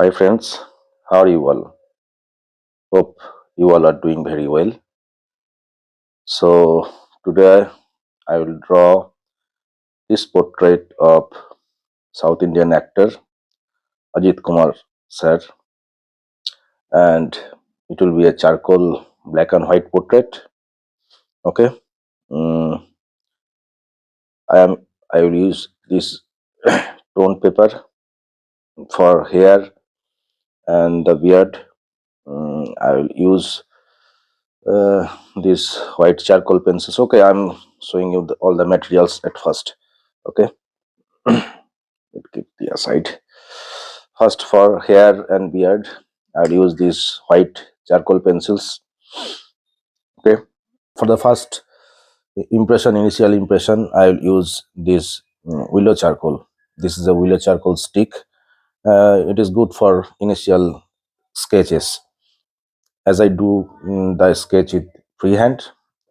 Hi friends, how are you all? Hope you all are doing very well. So today I will draw this portrait of South Indian actor Ajit Kumar sir, and it will be a charcoal black and white portrait. Okay, Mm, I will use this tone paper for hair and the beard. I will use these white charcoal pencils. Okay, I'm showing you all the materials at first. Okay, keep the aside. First, for hair and beard, I'll use these white charcoal pencils. Okay, for the first initial impression, I'll use this willow charcoal. This is a willow charcoal stick. It is good for initial sketches. As I do the sketch with freehand,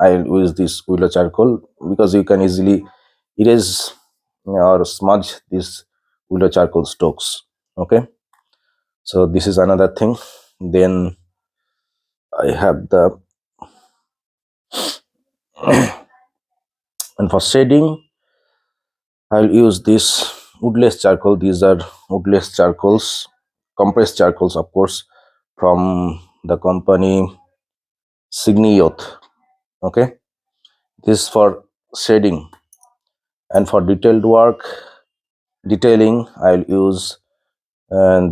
I'll use this willow charcoal because you can easily erase or smudge these willow charcoal strokes. Okay, so this is another thing. Then I have the and for shading I'll use this woodless charcoal. These are woodless charcoals, compressed charcoals, of course, from the company Signiyoth. Okay, this is for shading, and for detailed work, detailing, I'll use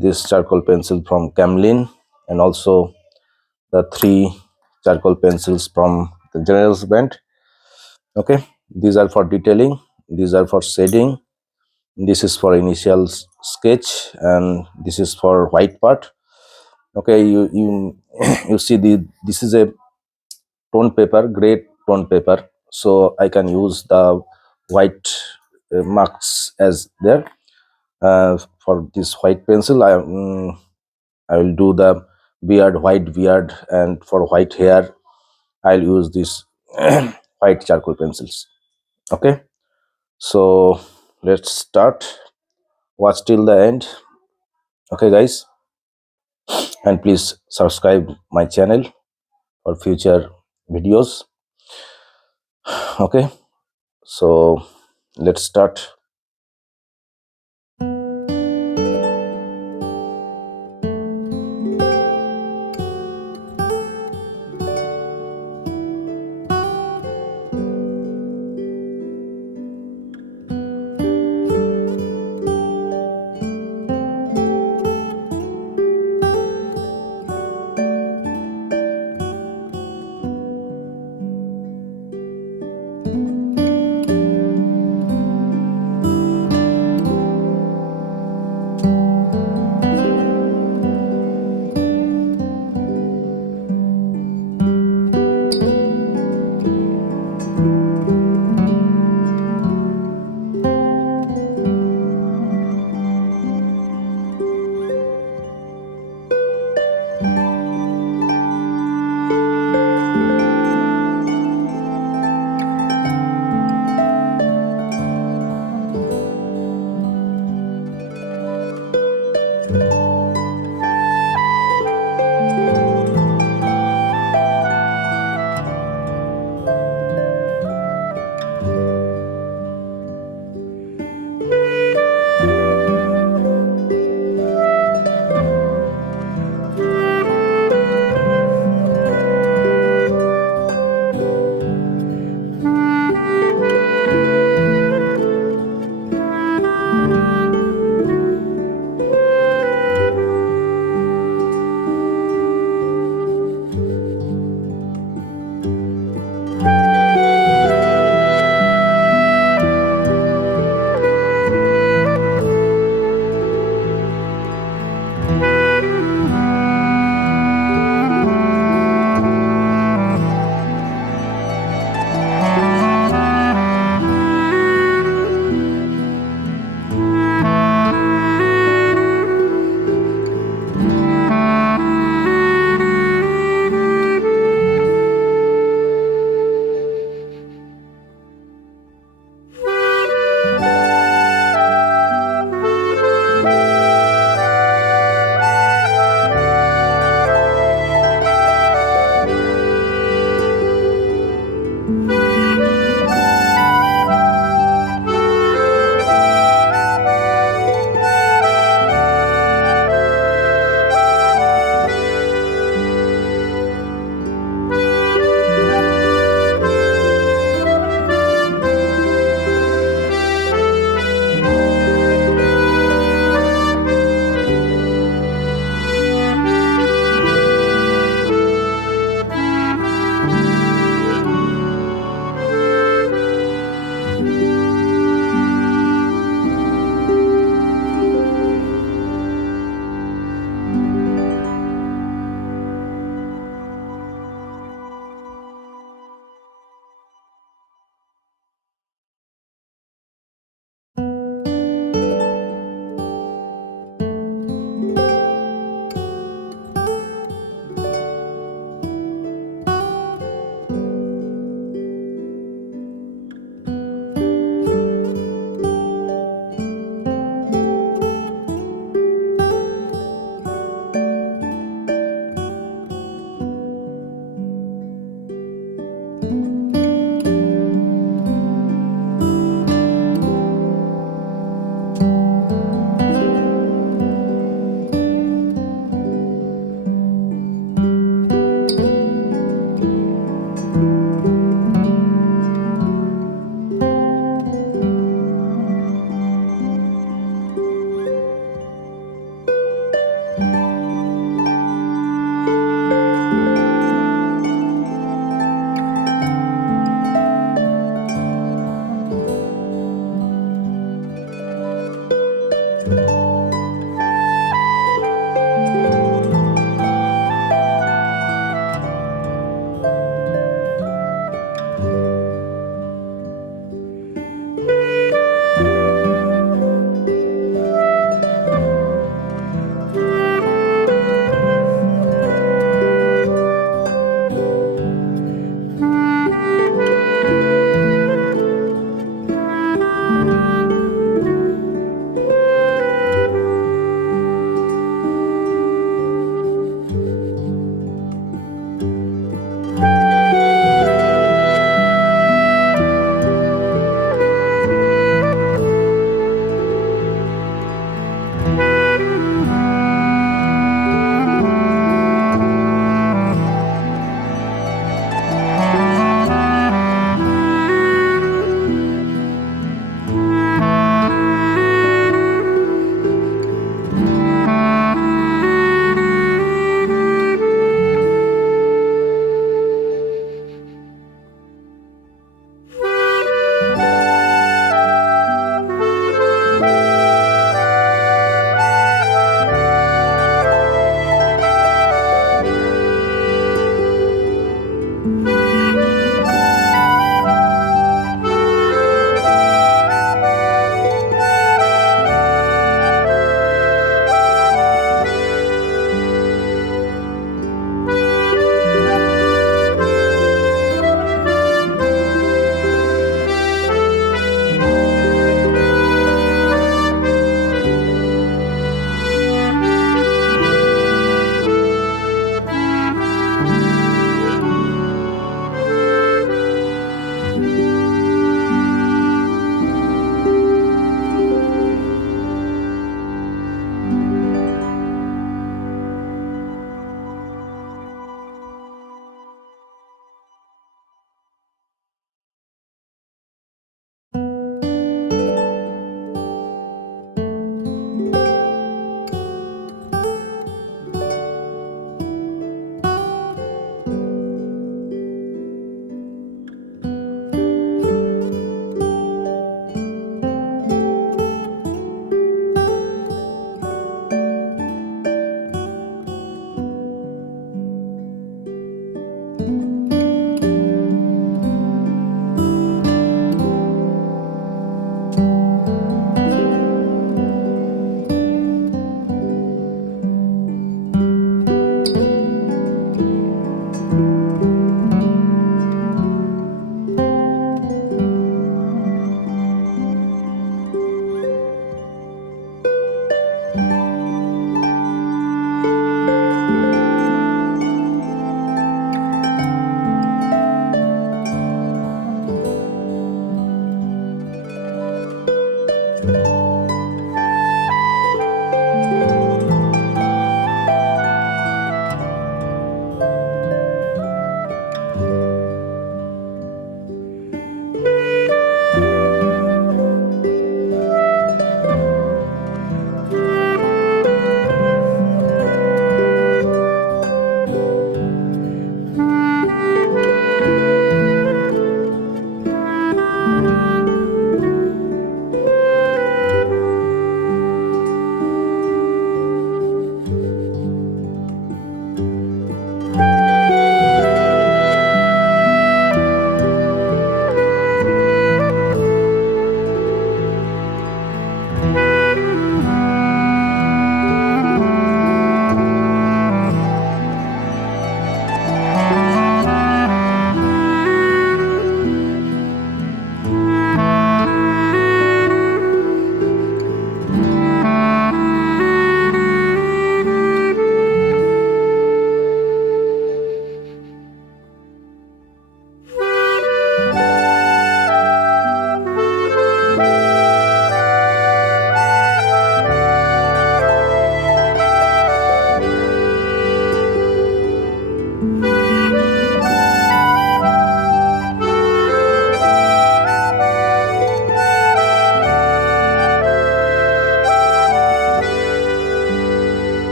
this charcoal pencil from Camlin, and also the three charcoal pencils from the General's Band. Okay, these are for detailing, these are for shading, this is for initial sketch, and this is for white part. Okay, you you see this is a tone paper, gray tone paper, so I can use the white marks as there. For this white pencil, I will do the beard, white beard, and for white hair I'll use this white charcoal pencils. Okay, so let's start. Watch till the end. Okay, guys, and please subscribe my channel for future videos. Okay, so let's start.